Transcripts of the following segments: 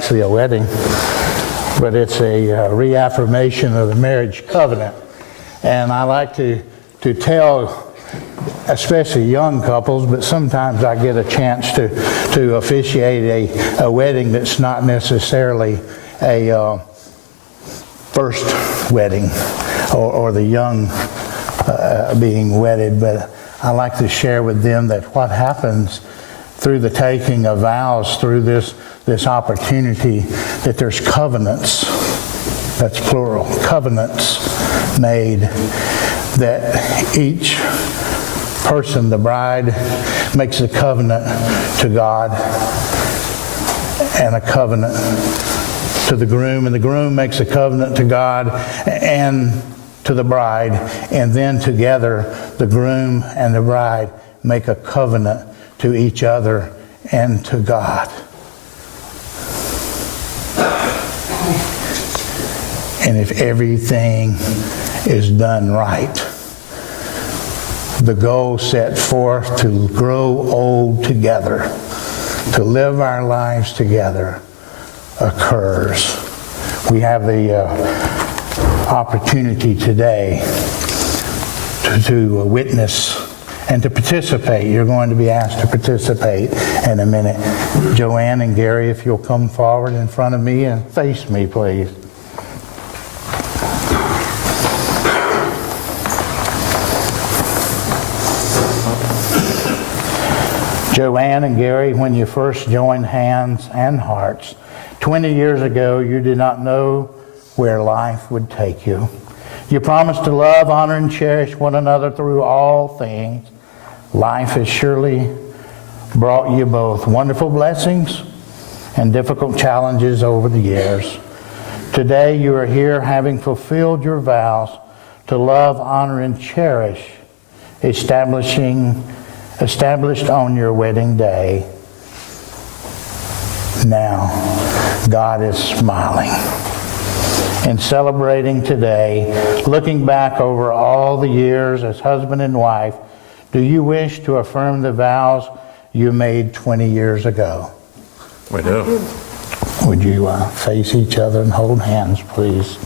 Actually a wedding, but it's a reaffirmation of the marriage covenant. And I like to tell, especially young couples, but sometimes I get a chance to officiate a wedding that's not necessarily a first wedding or the young being wedded, but I like to share with them that what happens through the taking of vows, through this opportunity, that there's covenants, that's plural, covenants made, that each person, the bride, makes a covenant to God and a covenant to the groom, and the groom makes a covenant to God and to the bride, and then together the groom and the bride make a covenant to each other and to God. And if everything is done right, the goal set forth to grow old together, to live our lives together, occurs. We have the opportunity today to witness and to participate. You're going to be asked to participate in a minute. Joann and Gary, if you'll come forward in front of me and face me, please. Joann and Gary, when you first joined hands and hearts, 20 years ago, you did not know where life would take you. You promised to love, honor, and cherish one another through all things. Life has surely brought you both wonderful blessings and difficult challenges over the years. Today you are here having fulfilled your vows to love, honor, and cherish, established on your wedding day. Now, God is smiling and celebrating today, looking back over all the years as husband and wife. Do you wish to affirm the vows you made 20 years ago? We do. Would you face each other and hold hands, please?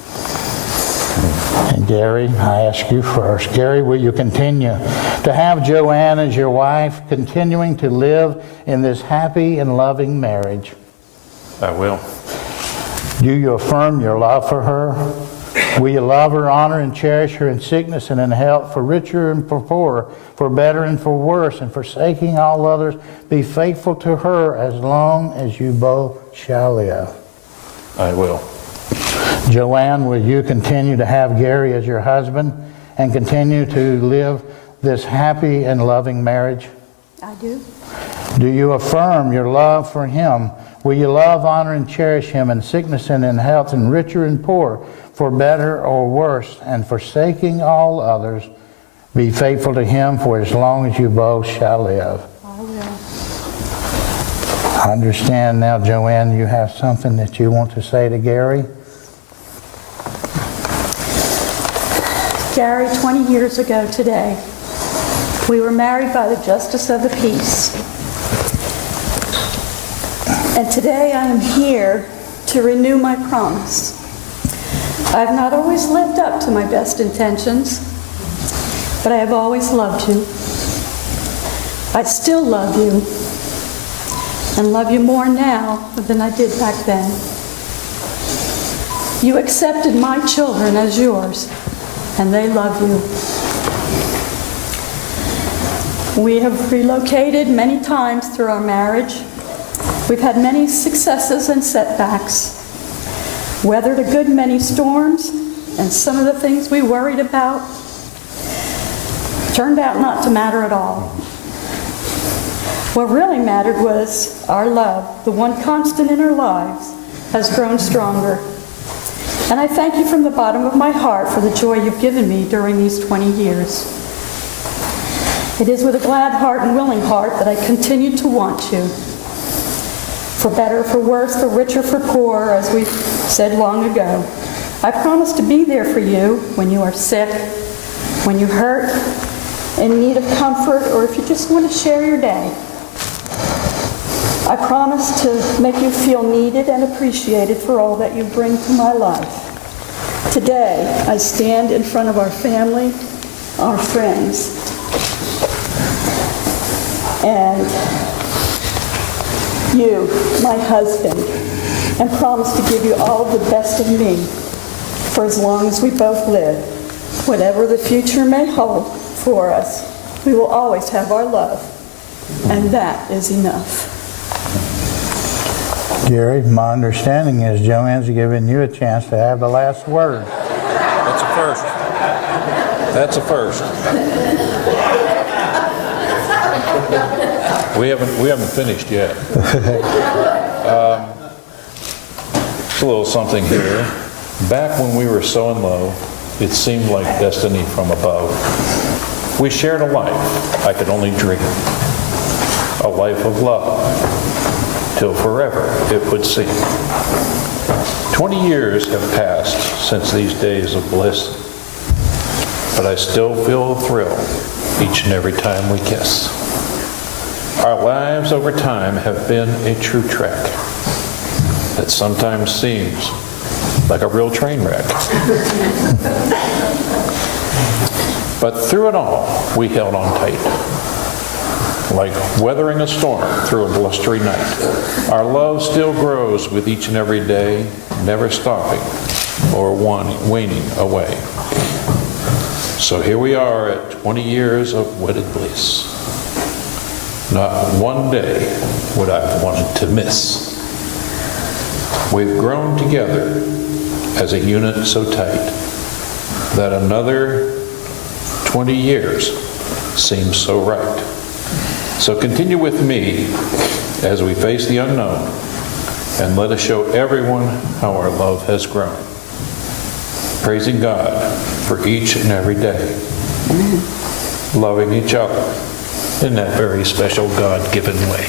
And Gary, I ask you first. Gary, will you continue to have Joann as your wife, continuing to live in this happy and loving marriage? I will. Do you affirm your love for her? Will you love her, honor, and cherish her in sickness and in health, for richer and for poorer, for better and for worse, and forsaking all others, be faithful to her as long as you both shall live? I will. Joann, will you continue to have Gary as your husband and continue to live this happy and loving marriage? I do. Do you affirm your love for him? Will you love, honor, and cherish him in sickness and in health, and richer and poor, for better or worse, and forsaking all others, be faithful to him for as long as you both shall live? I will. I understand now, Joann, you have something that you want to say to Gary? Gary, 20 years ago today, we were married by the justice of the peace. And today I am here to renew my promise. I have not always lived up to my best intentions, but I have always loved you. I still love you, and love you more now than I did back then. You accepted my children as yours, and they love you. We have relocated many times through our marriage. We've had many successes and setbacks, weathered a good many storms, and some of the things we worried about turned out not to matter at all. What really mattered was our love, the one constant in our lives, has grown stronger. And I thank you from the bottom of my heart for the joy you've given me during these 20 years. It is with a glad heart and willing heart that I continue to want you. For better, for worse, for richer, for poorer, as we said long ago. I promise to be there for you when you are sick, when you hurt, in need of comfort, or if you just want to share your day. I I promise to make you feel needed and appreciated for all that you bring to my life. Today, I stand in front of our family, our friends, and you, my husband, and promise to give you all of the best of me for as long as we both live. Whatever the future may hold for us, we will always have our love, and that is enough. Gary, my understanding is Joann's giving you a chance to have the last word. That's a first. That's a first. We haven't finished yet. A little something here. Back when we were so in love, it seemed like destiny from above. We shared a life I could only dream. A life of love, till forever it would seem. 20 years have passed since these days of bliss, but I still feel a thrill each and every time we kiss. Our lives over time have been a true trek that sometimes seems like a real train wreck. But through it all, we held on tight, like weathering a storm through a blustery night. Our love still grows with each and every day, never stopping or waning away. So here we are at 20 years of wedded bliss. Not one day would I want to miss. We've grown together as a unit so tight that another 20 years seems so right. So continue with me as we face the unknown, and let us show everyone how our love has grown. Praising God for each and every day. Loving each other in that very special God-given way.